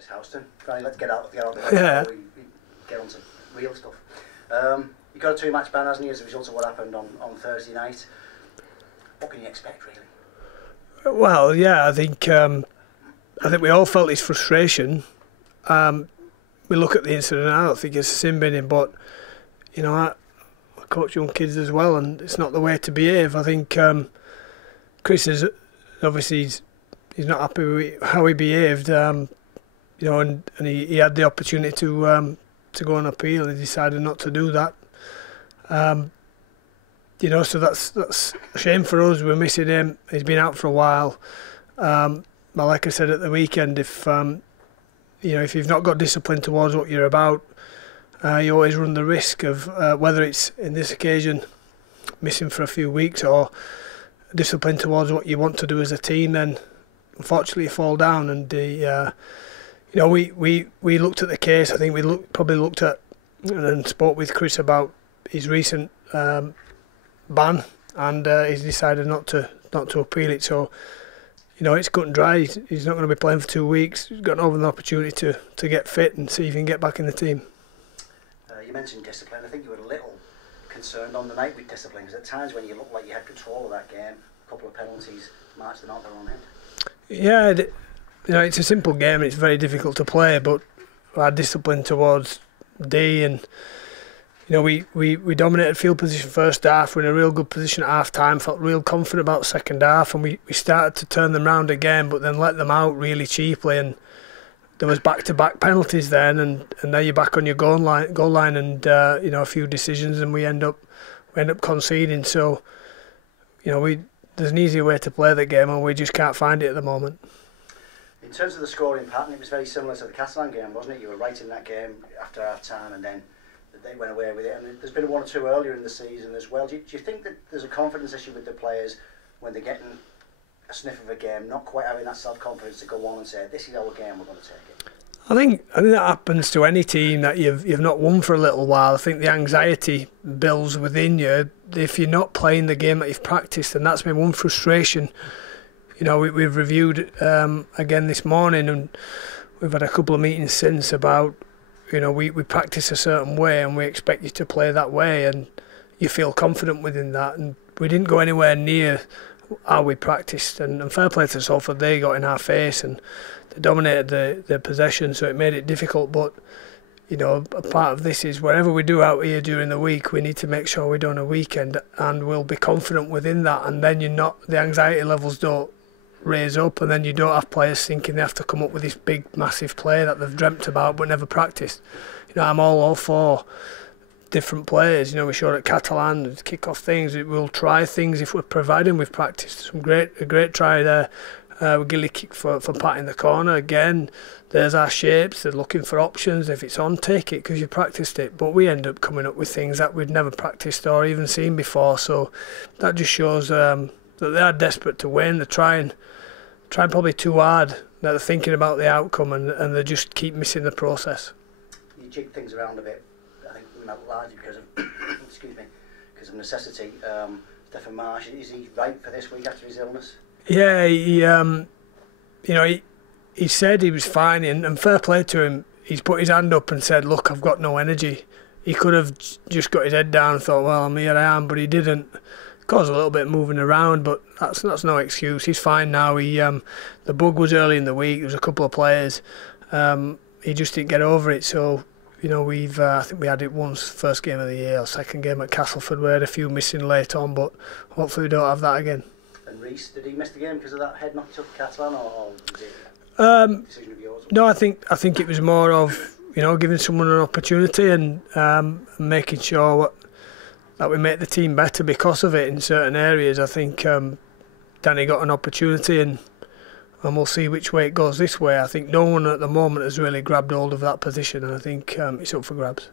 Chris Houston. Granny, let's get out the way Yeah. before we get on to real stuff. You got a 2-match ban, hasn't he, as a result of what happened on Thursday night? What can you expect, really? Well, yeah, I think we all felt his frustration. We look at the incident, I don't think it's a sin binning, but you know, I coach young kids as well, and it's not the way to behave. I think Chris is obviously he's not happy with how he behaved, you know, and he had the opportunity to go on appeal. He decided not to do that. You know, so that's a shame for us. We're missing him. He's been out for a while. But like I said at the weekend, if you know, if you've not got discipline towards what you're about, you always run the risk of whether it's in this occasion missing for a few weeks or discipline towards what you want to do as a team. Then unfortunately you fall down. And you know, we looked at the case. I think we probably looked at and spoke with Chris about his recent ban, and he's decided not to appeal it. So, you know, it's cut and dry. He's not going to be playing for 2 weeks. He's got an opportunity to get fit and see if he can get back in the team. You mentioned discipline. I think you were a little concerned on the night with discipline, because at times when you looked like you had control of that game, a couple of penalties marched them out their own end. Yeah, you know, it's a simple game and it's very difficult to play, but our discipline towards D, and you know, we dominated field position first half. We're in a real good position at half time, felt real confident about second half, and we started to turn them round again, but then let them out really cheaply, and there was back-to-back penalties then, and now you're back on your goal line, and you know, a few decisions, and we end up conceding. So, you know, there's an easier way to play the game, and we just can't find it at the moment. In terms of the scoring pattern, it was very similar to the Catalan game, wasn't it? You were right in that game after half time, and then they went away with it. And there's been one or two earlier in the season as well. Do you think that there's a confidence issue with the players when they're getting a sniff of a game, not quite having that self-confidence to go on and say, this is our game, we're going to take it? I think that happens to any team that you've not won for a little while. I think the anxiety builds within you if you're not playing the game that you've practiced, and that's been one frustration. You know, we've reviewed again this morning, and we've had a couple of meetings since about, you know, we practice a certain way and we expect you to play that way, and you feel confident within that, and we didn't go anywhere near how we practiced, and fair play to Salford, they got in our face and they dominated the possession, so it made it difficult. But you know, a part of this is whatever we do out here during the week, we need to make sure we do on a weekend, and we'll be confident within that, and then the anxiety levels don't raise up, and then you don't have players thinking they have to come up with this big massive play that they've dreamt about but never practiced. You know, I'm all for different players. You know, we showed at Catalan, kick off things, we'll try things if we're providing we've practiced. A great try there with Gilly kick for Pat in the corner. Again, there's our shapes, they're looking for options. If it's on, take it because you practiced it. But we end up coming up with things that we'd never practiced or even seen before, so that just shows that they are desperate to win. They're trying probably too hard, that they're thinking about the outcome, and they just keep missing the process. You jig things around a bit, I think largely because of excuse me, because of necessity. Stephen Marsh, is he right for this week after his illness? Yeah, you know, he said he was fine, and fair play to him. He's put his hand up and said, look, I've got no energy. He could have just got his head down and thought, well, here I am, but he didn't. Caused a little bit of moving around, but that's no excuse. He's fine now. The bug was early in the week. There was a couple of players. He just didn't get over it. So, you know, I think we had it once, first game of the year, or second game at Castleford. We had a few missing late on, but hopefully we don't have that again. And Reece, did he miss the game because of that head knock he took at Catalan, or was it a decision of yours? No, I think it was more of, you know, giving someone an opportunity and making sure that we make the team better because of it in certain areas. I think Danny got an opportunity, and we'll see which way it goes this way. I think no one at the moment has really grabbed hold of that position, and I think it's up for grabs.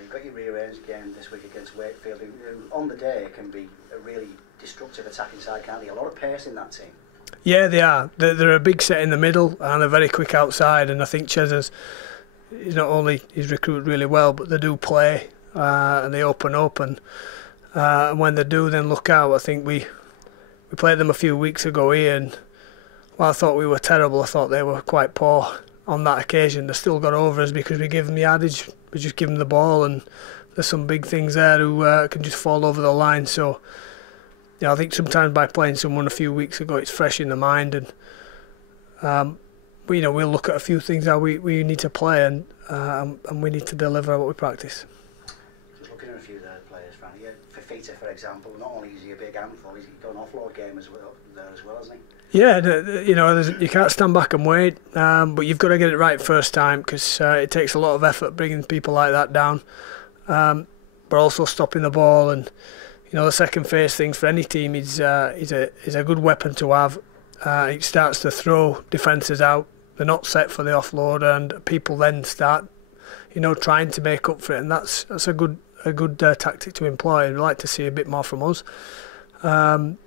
You've got your rearranged game this week against Wakefield, who on the day can be a really destructive attacking side, can't they? A lot of pace in that team. Yeah, they are. They're a big set in the middle and they're very quick outside, and I think Ches's, he's recruited really well, but they do play. And they open up, and when they do, then look out. I think we played them a few weeks ago here, and while I thought we were terrible, I thought they were quite poor. on that occasion, they still got over us because we gave them the yardage. We just give them the ball, and there's some big things there who can just fall over the line. So yeah, I think sometimes by playing someone a few weeks ago, it's fresh in the mind, and we'll look at a few things how we need to play, and we need to deliver what we practice. Just looking at a few of their players, Frank. Yeah, for Fifita, for example, not only is he a big handful, he's got an offload game as well, hasn't he? Yeah, you can't stand back and wait, but you've got to get it right first time, because it takes a lot of effort bringing people like that down, but also stopping the ball. And the second phase things for any team is a good weapon to have. It starts to throw defences out. They're not set for the offload, and people then start trying to make up for it, and that's a good tactic to employ. I'd like to see a bit more from us, and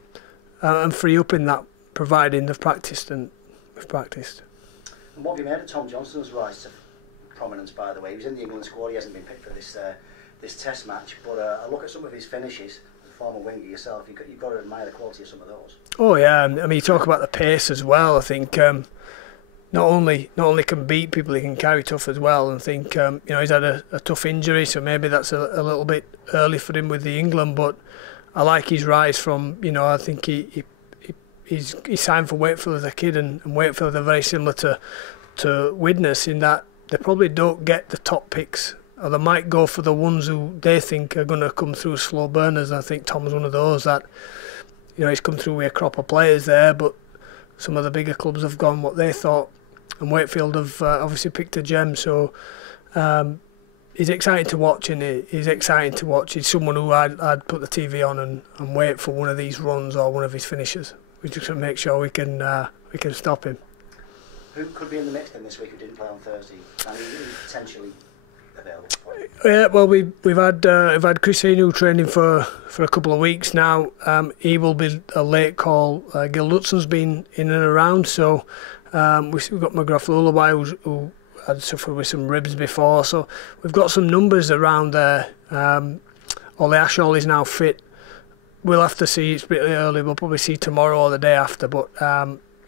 free up in that, providing they've practiced, and we've practiced. And what have you made of Tom Johnston's rise to prominence, by the way? He was in the England squad. He hasn't been picked for this Test match, but I look at some of his finishes. As a former winger yourself, you've got to admire the quality of some of those. Oh yeah, I mean, you talk about the pace as well. I think not only can beat people, he can carry tough as well. And I think he's had a tough injury, so maybe that's a little bit early for him with the England. But I like his rise from. I think he signed for Wakefield as a kid, and Wakefield are very similar to Widnes in that they probably don't get the top picks, or they might go for the ones who they think are going to come through as slow burners. And I think Tom's one of those that he's come through with a crop of players there, but some of the bigger clubs have gone what they thought, and Wakefield have obviously picked a gem. So he's exciting to watch, and he's exciting to watch. He's someone who I'd put the TV on and wait for one of these runs or one of his finishes. We just want to make sure we can stop him. Who could be in the mix then this week who didn't play on Thursday? And he's potentially available. Yeah, well, we've had Chris Inu training for a couple of weeks now. He will be a late call. Gil Lutzon's been in and around, so we've got McGrath Lullaby who had suffered with some ribs before, so we've got some numbers around there. Ollie Ashall is now fit. We'll have to see. It's a bit early. We'll probably see tomorrow or the day after. But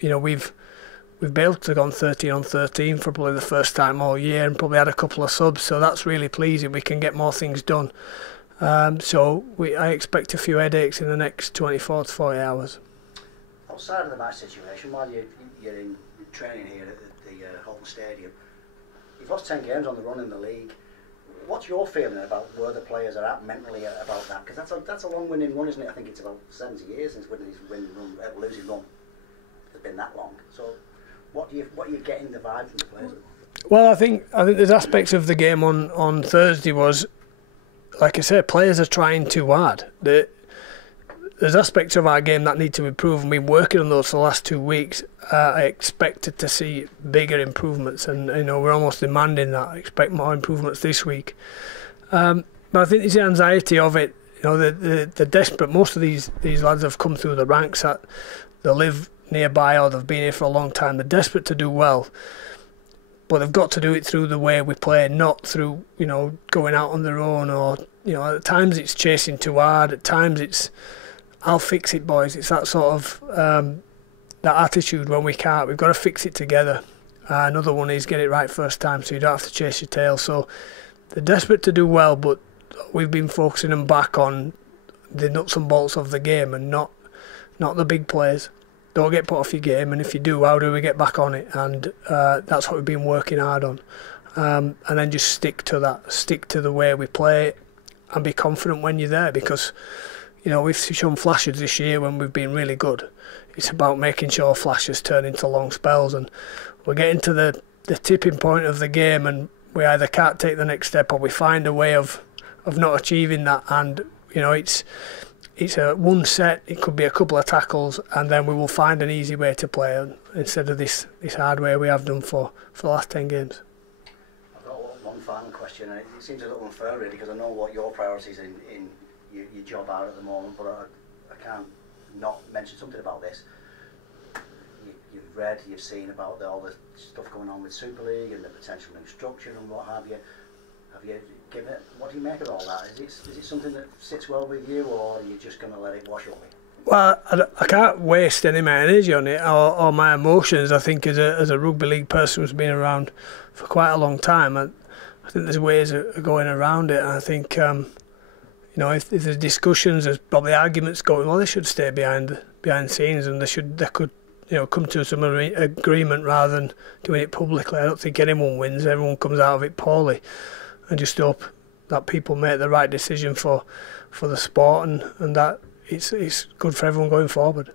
we've been able to go on 13 on 13 for probably the first time all year, and probably had a couple of subs. So that's really pleasing. We can get more things done. I expect a few headaches in the next 24 to 40 hours. Outside of the match situation, while you're in training here at the Holton Stadium, you've lost 10 games on the run in the league. What's your feeling about where the players are at mentally about that? Because that's a long-winning run, isn't it? I think it's about 70 years since losing run has been that long. So, what are you getting the vibe from the players? Well, I think there's aspects of the game on Thursday was, like I said, players are trying too hard. There's aspects of our game that need to improve, and we've been working on those for the last 2 weeks. I expected to see bigger improvements, and we're almost demanding that. I expect more improvements this week. But I think it's the anxiety of it. They're desperate. Most of these lads have come through the ranks that they live nearby or they've been here for a long time. They're desperate to do well, but they've got to do it through the way we play, not through going out on their own, or at times it's chasing too hard. At times it's I'll fix it, boys. It's that sort of that attitude when we can't. We've got to fix it together. Another one is get it right first time, so you don't have to chase your tail. So they're desperate to do well, but we've been focusing them back on the nuts and bolts of the game, and not the big plays. Don't get put off your game, and if you do, how do we get back on it? And that's what we've been working hard on. And then just stick to that, stick to the way we play, and be confident when you're there, because we've shown flashes this year when we've been really good. It's about making sure flashes turn into long spells, and we're getting to the tipping point of the game, and we either can't take the next step or we find a way of not achieving that. And it's a one set, it could be a couple of tackles, and then we will find an easy way to play instead of this hard way we have done for the last 10 games. I've got one final question, and it seems a little unfair really, because I know what your priorities in your job are at the moment, but I can't not mention something about this. You've read, you've seen about all the stuff going on with Super League and the potential new structure and what have you. Have you given it? What do you make of all that? Is it something that sits well with you, or are you just going to let it wash over? Well, I can't waste any of my energy on it or my emotions. I think as a rugby league person who's been around for quite a long time, I think there's ways of going around it. And I think, if there's discussions, there's probably arguments going, well, they should stay behind scenes and they could come to some agreement rather than doing it publicly. I don't think anyone wins. Everyone comes out of it poorly. I just hope that people make the right decision for the sport and that it's good for everyone going forward.